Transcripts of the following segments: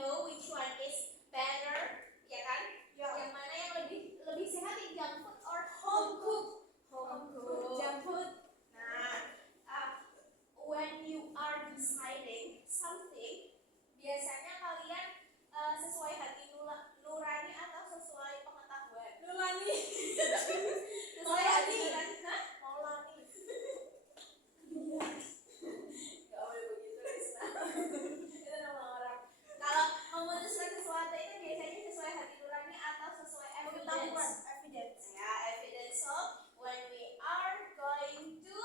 know which one is better, ya kan? Ya. Yang mana yang lebih sehat, junk food or home cook? Home cook. Junk food. Nah, when you are deciding something, biasanya kalian sesuai hati nurani atau sesuai pengetahuan? Nurani. Sesuai hati nurani. Hah? Maulani. Gak boleh begitu, Rizna. Itu nama orang. Kalau memutuskan sesuatu itu biasanya sesuai hati nurani atau sesuai evidence? Evidence. Ya, evidence. So, when we are going to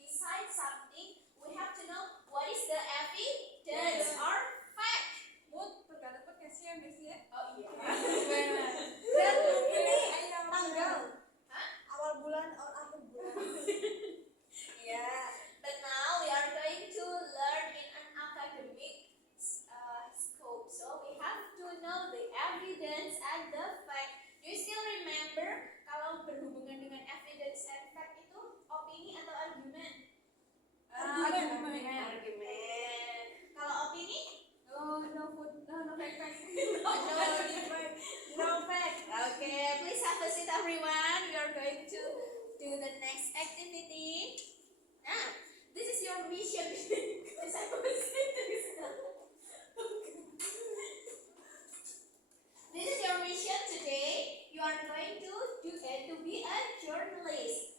decide something, we have to know what is the evidence or fact. Mood terkadang podcastnya biasanya. Oh iya. Dan ini tanggal. Hah? Awal bulan atau akhir bulan. Yeah. But now we are going to learn in an academic scope. So we have to know the evidence and the fact. Do you still remember kalau berhubungan dengan evidence and fact itu opini atau argumen? Argumen. Argumen. Kalau opini? No food. No fact. No fact. Okay, please have a seat, everyone. We are going to do the next activity. Nah, this is your mission. Please have a seat. This is your mission today. You are going to be a journalist.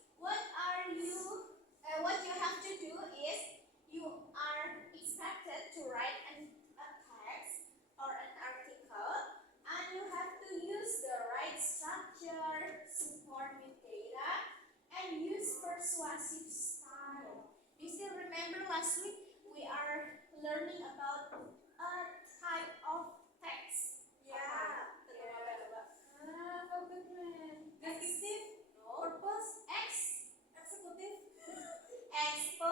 What you have to do is you are expected to write a text or an article, and you have to use the right structure, support with data, and use persuasive style. Do you still remember last week we are learning about a type of text? Yeah. Descriptive. No. Purpose. Exposition. Exposition.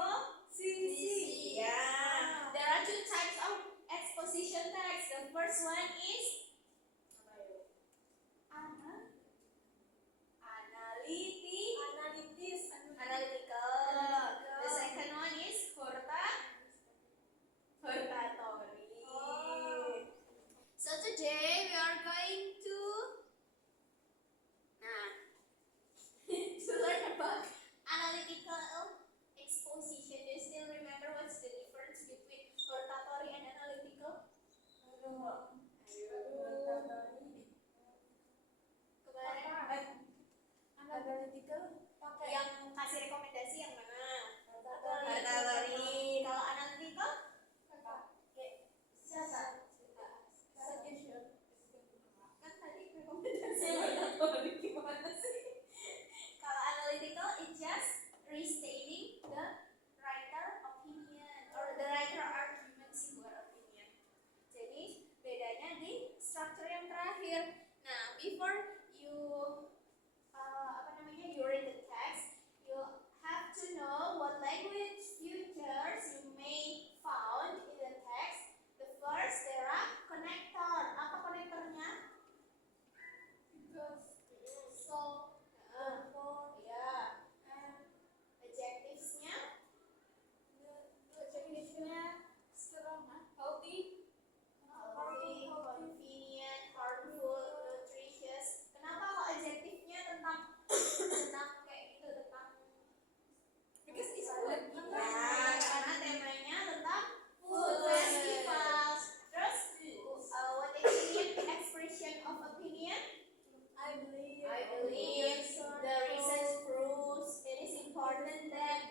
Yeah. There are two types of exposition text. The first one is analytical. The second one is hortatory. So today we are going to learn about analytical exposition. Do you still remember what's the difference between hortatory and analytical? Kemarin Analytical. yang kasih rekomendasi yang mana? Hortatory. Kalau analytical? Siapa? Suggestion. Kan tadi rekomendasi hortatory gimana sih? Kalau analytical, it just restating the writer opinion or the writer argument, sih bukan opinion. Jadi bedanya di structure yang terakhir. Nah, before you you read the text, you have to know what language features you may found in the text. The first, there are connector. Apa konektornya? So, ya. Adjectives-nya? Healthy, convenient, harmful, nutritious. Kenapa kok adjective-nya tentang kayak gitu, tentang Because it's food. ya, karena temanya tentang food festivals. Terus what expression of opinion? I believe The research proves it is important that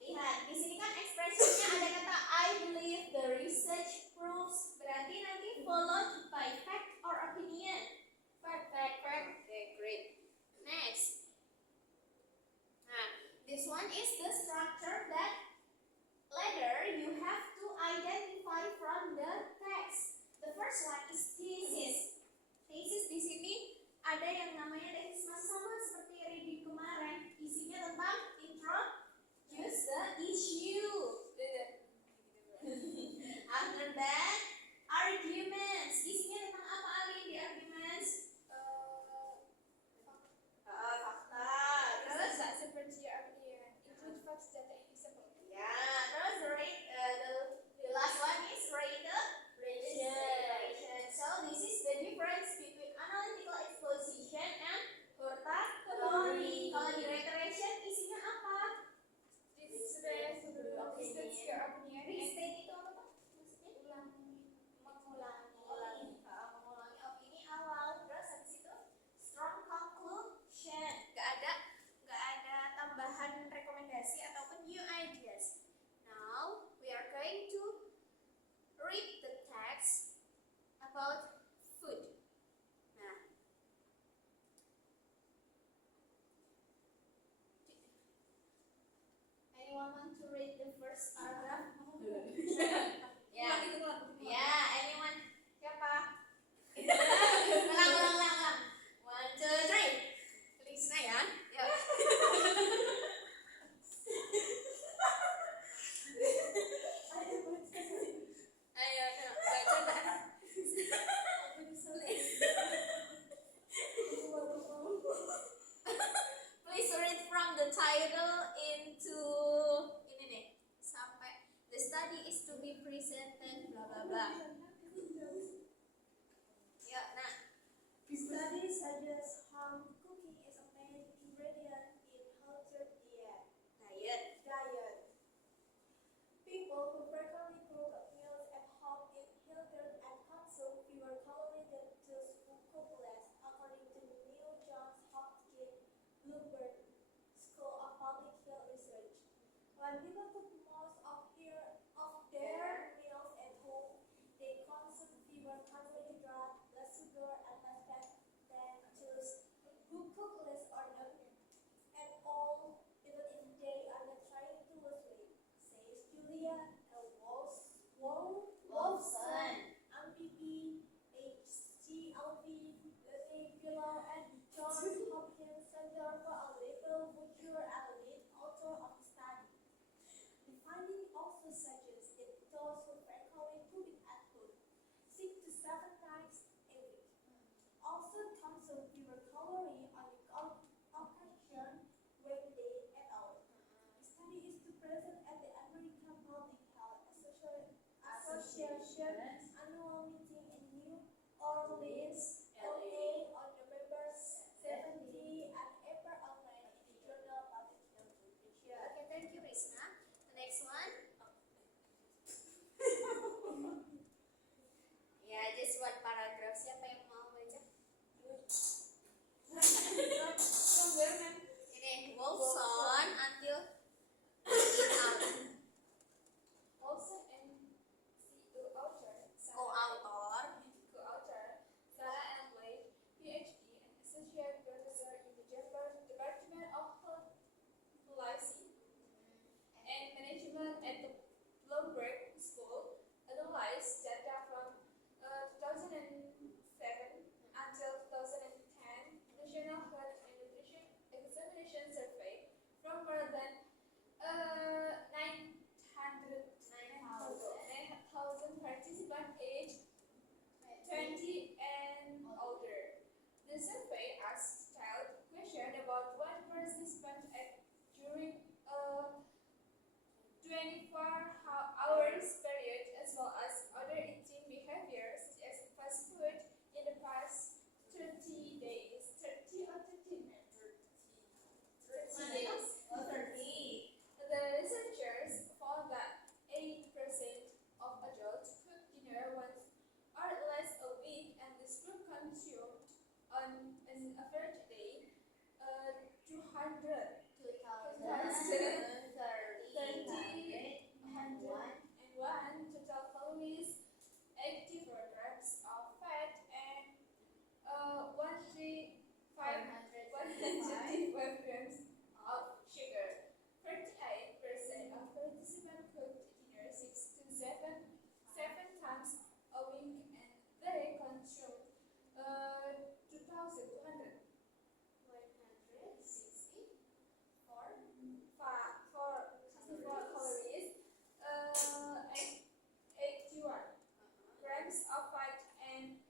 lihat di sini kan ekspresinya ada kata I believe, the research proves, berarti nanti followed by fact or opinion. Fact. Okay, great. Next. Nah, this one is the structure that later you have to identify from the text. The first one is thesis. Thesis di sini ada yang namanya tesis, masih sama seperti reading kemarin. Isinya tentang first paragraph? Ya. Yeah, anyone? Siapa? Ulang. 1, 2, 3. Please, Nayan. Yuk. Ayo, baca Mbak. Please read from the title into ini nih sampai the study is to be presented bla bla bla. Ya, nah, Study suggests how cooking is a main ingredient in healthier diet. diet. People who frequently cook meals at home eat healthier and consume fewer calories than those who cook less, according to New Johns Hopkins Bloomberg School of Public Health Research. When people cook most of their meals at home, they consume fewer carbohydrates, less sugar, and less fat than those who cook less or not at all, even if they are not trying to lose weight, says Julia Wolfson, MPP, HCLV, Lizzie Pillow, and Johns Hopkins Center for a Liberal Future and lead author of the study. The finding also suggests that those who frequently cook at home 6 to 7 times a week also consume fewer calories on the occasion when they eat out. The study is to present at the American Public Health Association annual meeting in New Orleans, LA on November 70 and appear online in the journal Public Health Nutrition. Okay, thank you, Rizna. The next one. Ya, just one paragraph. Siapa yang mau baca? Ini Wolfson until it out. Also, and co-author Sarah M. Blake, PhD and associate professor in the Department of Policy and Management at the Bloomberg School, analyzed data from 2007 until 2010 National Health and Nutrition Examination Survey from more than 9,000 participants aged 20 and older. The survey asked detailed questions about what participants ate during a 24 hours period, as well as other eating behaviors such as fast food in the past 30 days. 30 or 30 minutes? 30 days. Oh, 30. The researchers found that 80% of adults cook dinner once or less a week, and this group consumed on an average day 200 total calories, 84 grams of fat, and 135 grams of sugar. 38% of participants cooked dinner 6 to 7 times a week, and they consumed 2,200 calories, 81 grams of fat, and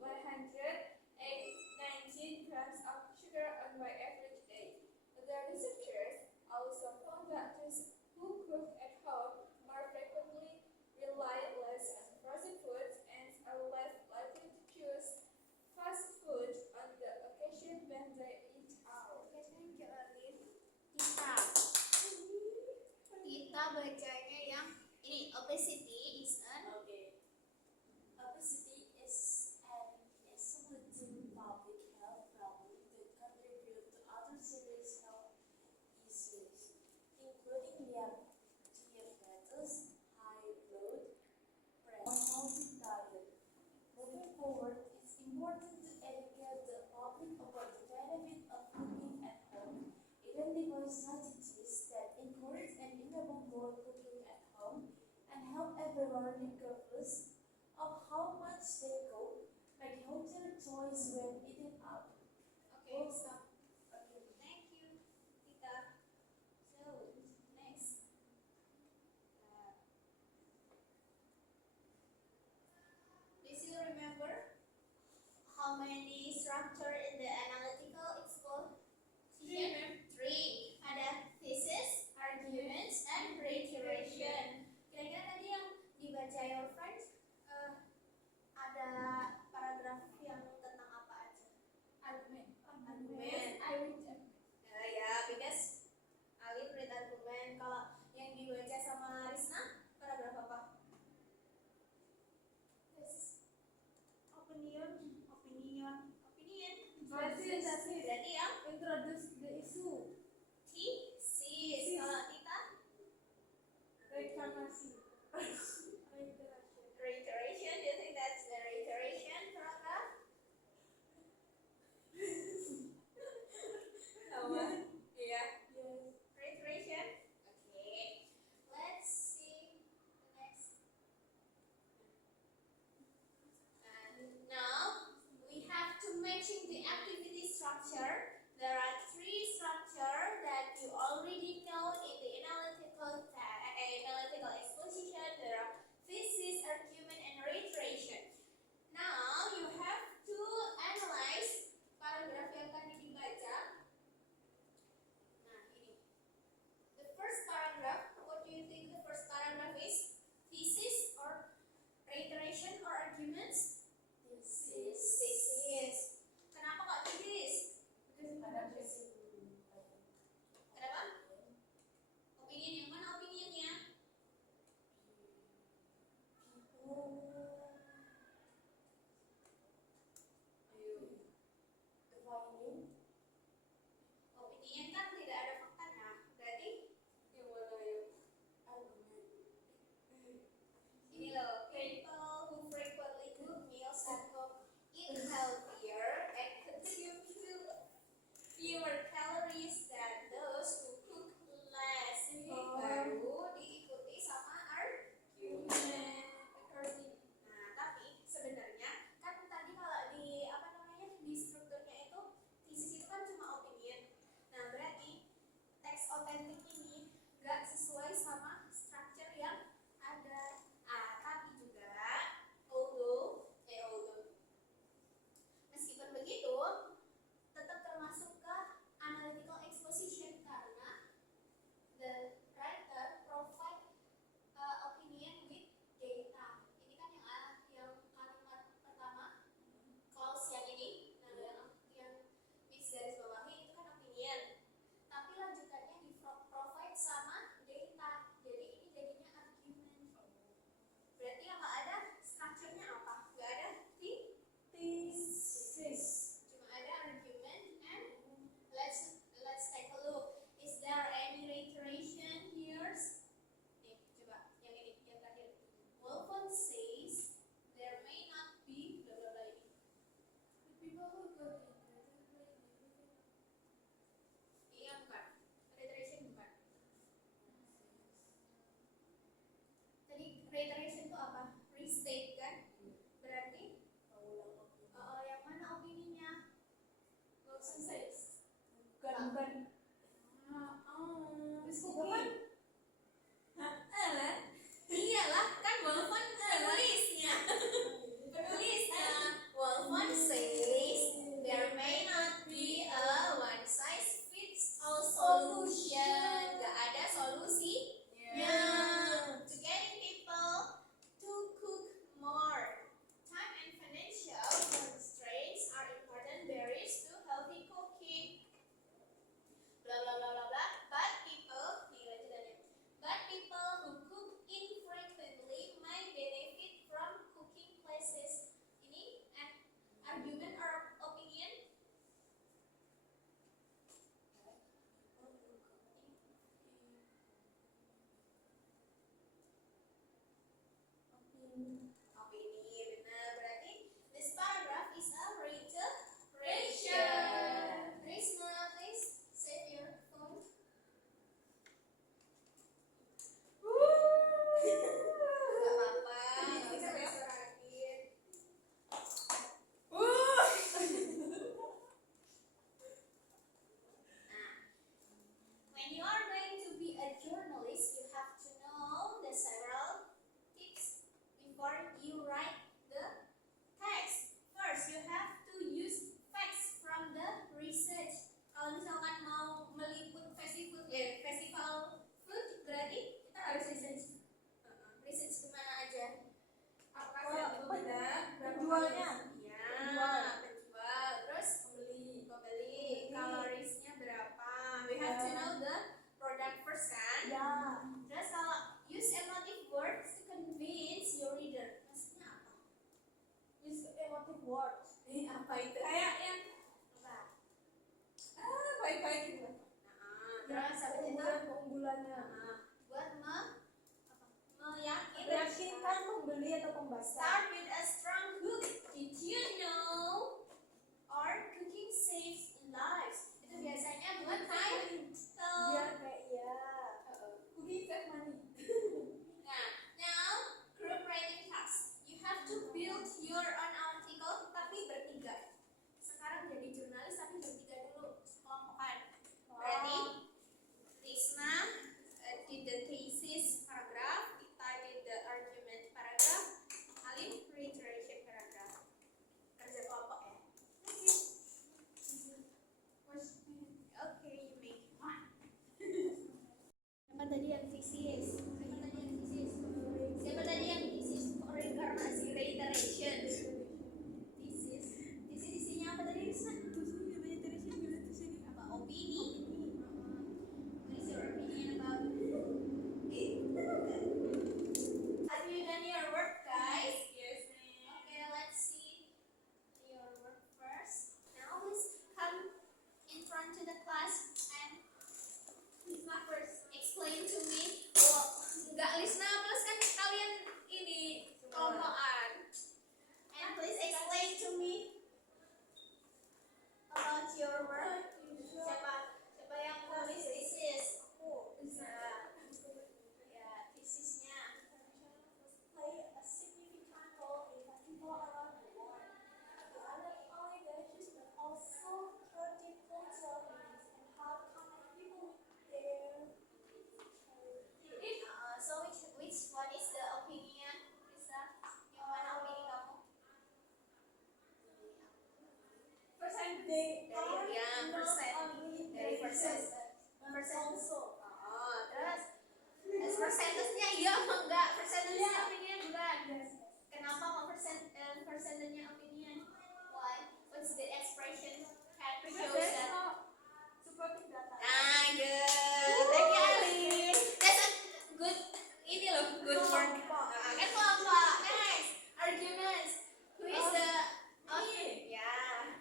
119 grams of sugar on my average day. The researchers also found that those who cook at home more frequently rely less on frozen foods and are less likely to choose fast food on the occasion when they eat out. Kita bacanya yang ini, obesity is an Obesity is an isolated public health problem that contributes to other serious health issues, including diabetes, high blood pressure, unhealthy diet. Moving forward, it's important to educate the public about the benefit of cooking at home, identify strategies that encourage and the learning curves of how much they go, make healthier choice when eating out. Okay, Oh. stop. Okay. Thank you, Tita. So, next. Do you still remember how many structure in the analytical exposition? Three. Ada thesis, arguments, and reiteration. Kira-kira tadi yang dibaca your friends ada paragraf yang tentang apa aja? Argument. Argument. I read them. Ya, because Alin read argumen. Kalau yang dibaca sama Risna, paragraf apa? Thesis. Opinion. Opinion. Thesis. Berarti yang Introduce the issue. words. Apa itu? Kayak yang Apa? Baik-baik gitu. Terus apa itu? keunggulannya. Buat meyakinkan. Meyakinkan pembeli atau pembaca. Start with a strong hook. Did you know? Or cooking saves lives. Itu biasanya buat title. Biar kayak ya. Cooking save money. Nah, now group writing task. You have to build your own article tapi bertiga. Sekarang jadi jurnalis tapi bertiga dulu, kelompokan. Berarti Risma did the thesis paragraph, Ita did the argument paragraph, Alim reiteration paragraph. Kerja kelompok ya. Okay, you make one. Siapa tadi yang thesis? Siapa tadi yang thesis? Reinkarnasi, reiteration. Thesis isinya apa tadi, Risma? Apa? Opini. What is your opinion about Have you done your work, guys? Yes, Okay, let's see your work first. Now please come in front to the class and Lisna first explain to me. Oh, enggak Lisna plus kan kalian ini kelompokan. And please explain to me about your work. Siapa yang nulis thesis? Nah, ya thesisnya. Play a significant role in festival around the world. Not only religious but also creative cultural meanings and how connect people with their So which one is the opinion, Lisa? Yang mana opini kamu? they Dari are yang not persen. only Dari persen. religious, but also Oh, terus persentasenya iya apa enggak? Persentasenya opinion bukan? Kenapa kok persentasenya opinion? Why? What's the expression? Can show that? supporting data. Ah, good. Thank you, Alice. That's a good. Ini loh, good work. Kan kelompok. Next, arguments. Who is the author? Yeah.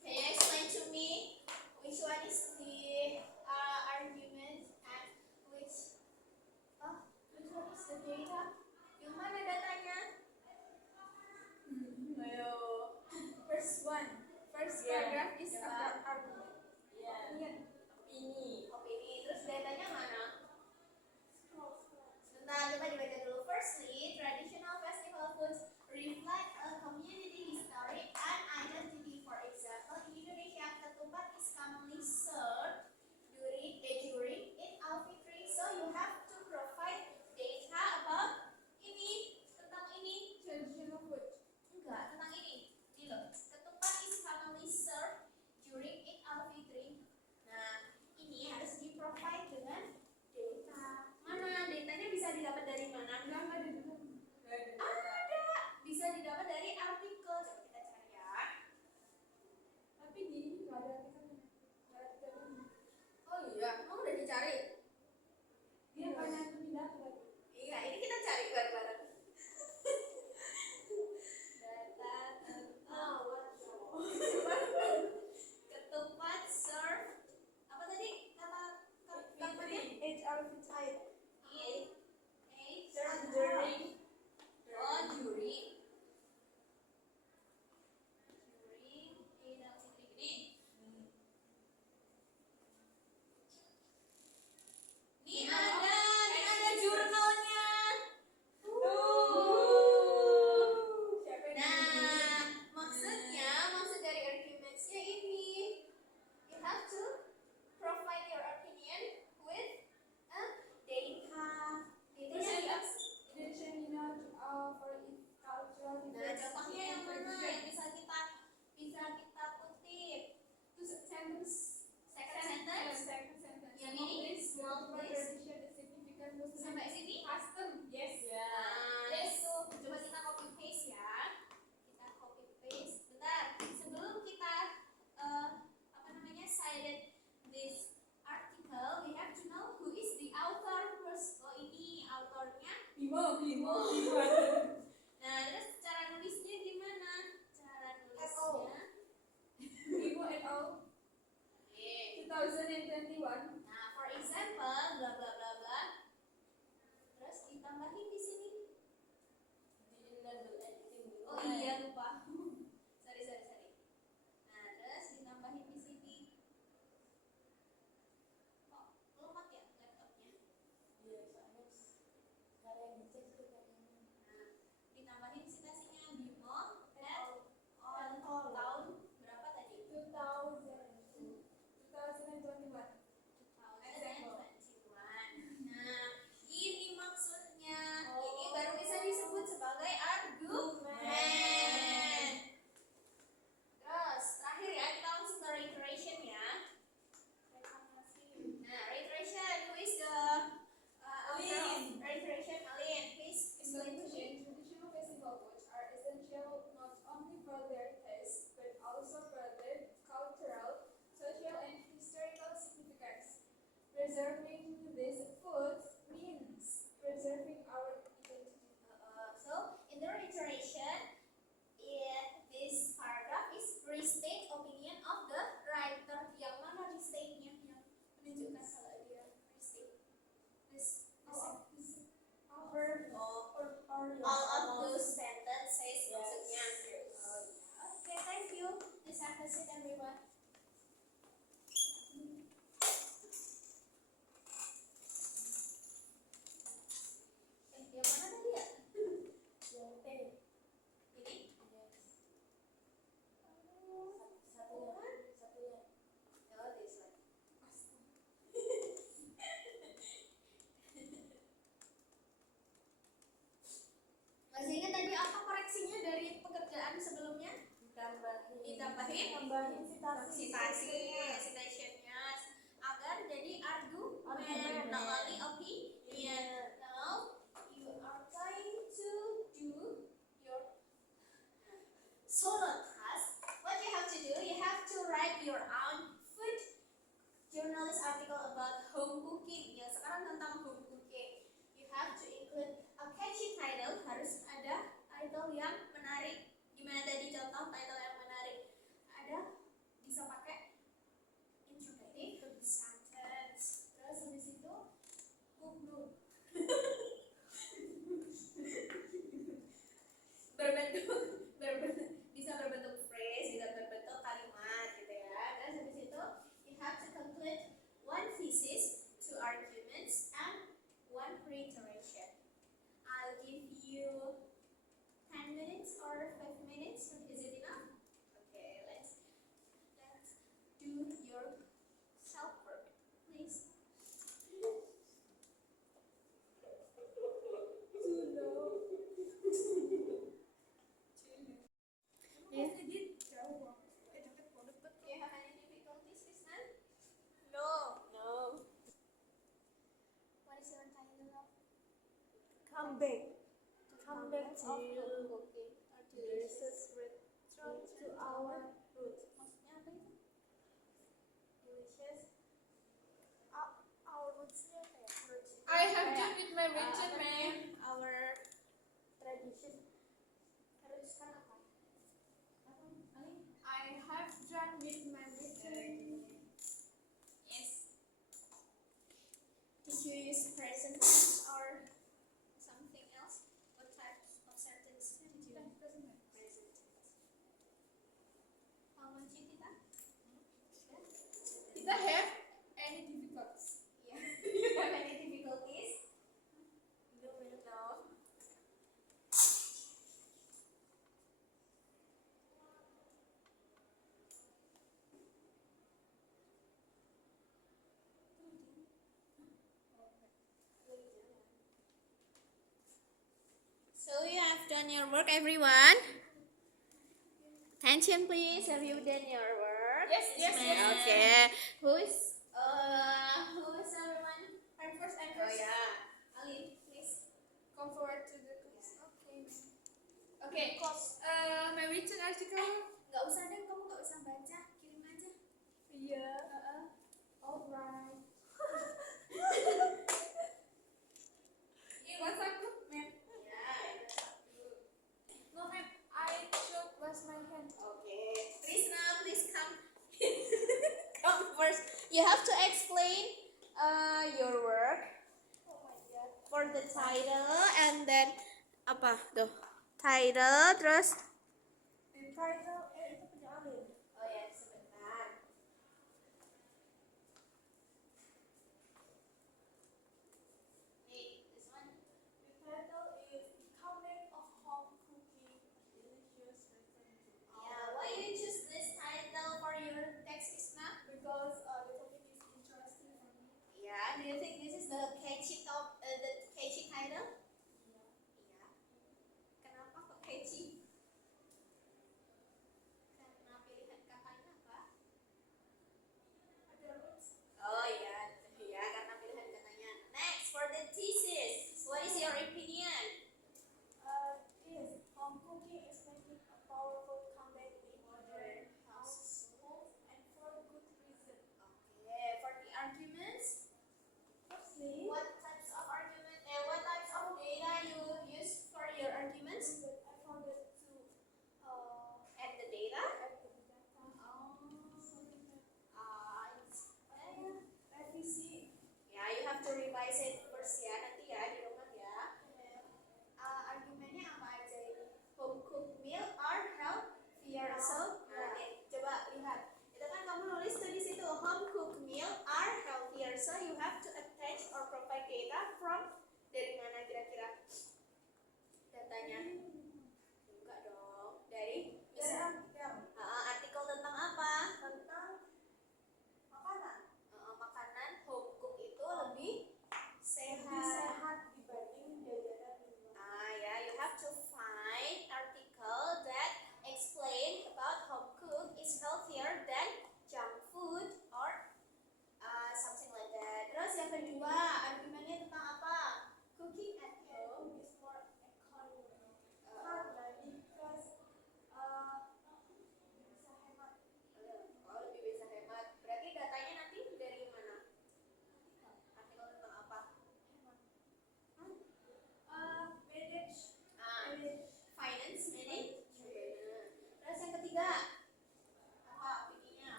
Can you explain to me which one is the kan sebelumnya? Ditambahin citationnya agar jadi argumen, not only opinion. Now you are going to do your solo task. What you have to do, you have to write your own food journalist article about home cooking. Yang sekarang tentang home cooking. You have to include a catchy title. Harus ada title yang menarik. Gimana tadi contoh title yang menarik? Ada bisa pakai interrogative sentence. Terus habis itu cookbook. Bisa berbentuk phrase, bisa berbentuk kalimat gitu ya. Terus habis itu you have to complete one thesis, two arguments, and one reiteration. I'll give you 10 minutes or 5 minutes. Is it enough? Okay, let's do your self work, please. Do you have any difficulties, Krishnan? No. What is your title of Come back of to home cooking? Or to delicious return to our roots. Maksudnya apa itu? Delicious. Our rootsnya kayak roots. I have to read my resume. Our Tradition. teruskan apa? Apa? Ali? I have done with my resume. Yes. Did you use present tense or something else? What types of sentence did you use? Present tense. How much you did that? Did I have any difficulties? Yeah. You have any difficulties? No. So you have done your work, everyone. Attention, please. Have you done your work? Yes. Okay. Who's everyone? I'm first. Oh, yeah. Ali, please. Come forward to the class. Okay. Okay. My written article. Gak usah deh, kamu gak usah baca, kirim aja. Iya. Alright. Was aku, ma'am? Ya, No, ma'am. I should wash my hands. okay. Krishna, please come. Come first. You have to explain your work Oh my god. for the title and then apa tuh? Title terus. Title itu punya Alin. Oh ya, sebentar. Nih, this one. The title is Comeback of Home Cooking, Delicious Return to Yeah, why you choose this title for your text, Krishna? Because the topic is interesting for me. Yeah, do you think this is the catchy title? Yeah. Iya. Kenapa kok catchy?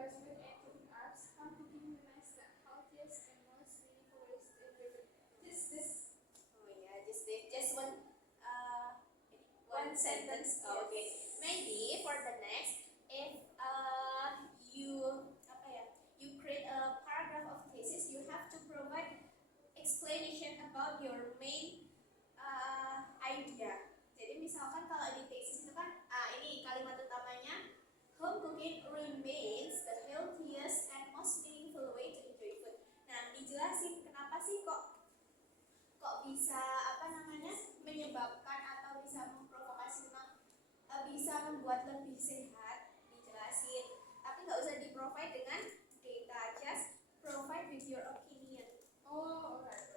husband and cooking apps, how cooking remains the healthiest and most meaningful ways to enjoy the This. Oh yeah, just one sentence. Oh, okay. Maybe for the next, if you create a paragraph of thesis, you have to provide explanation about your main idea. Jadi misalkan kalau di thesis itu kan, ini kalimat utamanya, home cooking remains the healthiest and most meaningful way to enjoy food. Nah, dijelasin kenapa sih kok bisa menyebabkan atau bisa memprovokasi bisa membuat lebih sehat, dijelasin. Tapi nggak usah di provide dengan data, just provide with your opinion. Oh, alright.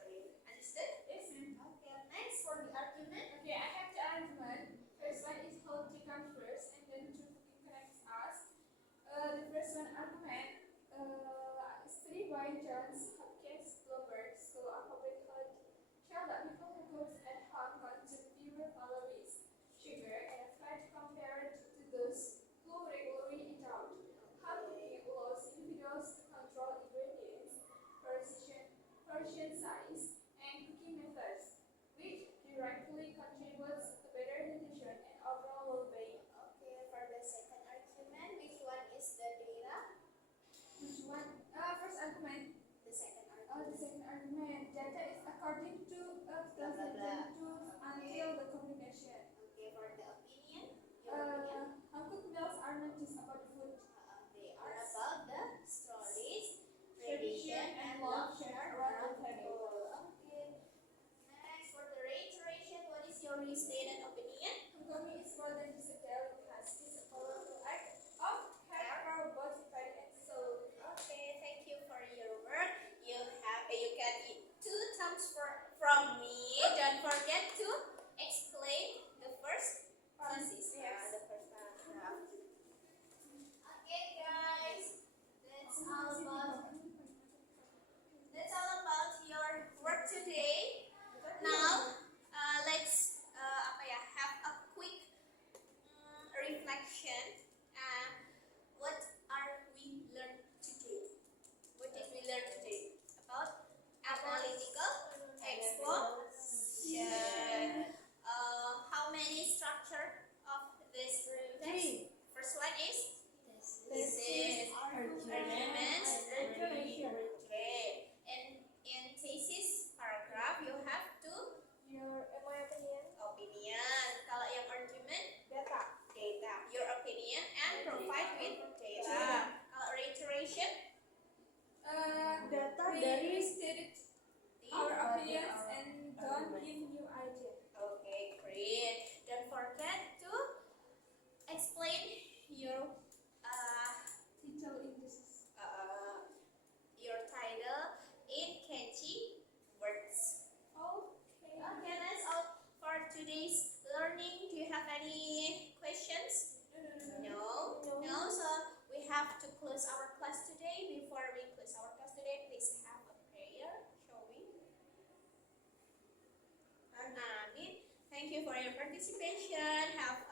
Understood? Yes, ma'am. Okay, next for the argument. Okay, I have the argument. First one is healthy comes first, and then two cooking connects us. The first one argument is 3 by Johns Hopkins Bloomberg School of Public Health show that people who cook at home consume fewer calories, sugar, and fat compared to those who regularly eat out. Home cooking allows individuals to control ingredients, portion size, and cooking methods, which directly contributes to better nutrition and overall well-being. Okay, for the second argument, which one is the data? Which one? First argument. The second The argument. second argument. Data is according to Blah, blah, blah. 2022 until the publication. Okay, for the opinion. Your opinion. Home cooked meals are not just about food. They are about the stories, Tradition, and love shared around the table. Okay. Next, for the reiteration, what is your restated opinion? Home cooking is more than just a daily task. It's a powerful act of care for both body and soul. Okay, thank you for your work. You can eat 2 thumbs from me. Don't forget to explain the first thesis. Yeah, the first paragraph. Okay, guys, that's all about your work today. Now, let's have a quick reflection. What are we learned today? What did we learn today? About analytical exploration. How many structure of this text? First one is thesis, arguments, and review. Okay. In thesis paragraph, you have to My opinion, opinion. Kalau yang argument, data. data. Your opinion and provide with data. Kalau reiteration, Data We dari restated our opinions and don't give new ideas. Okay, great. Don't forget to explain your Title in this. your title in catchy words. Okay. Okay, that's all for today's learning. Do you have any questions? No. So we have to close our class today. Before we close our class today, please have a prayer, shall we? Amen. Thank you for your participation. Have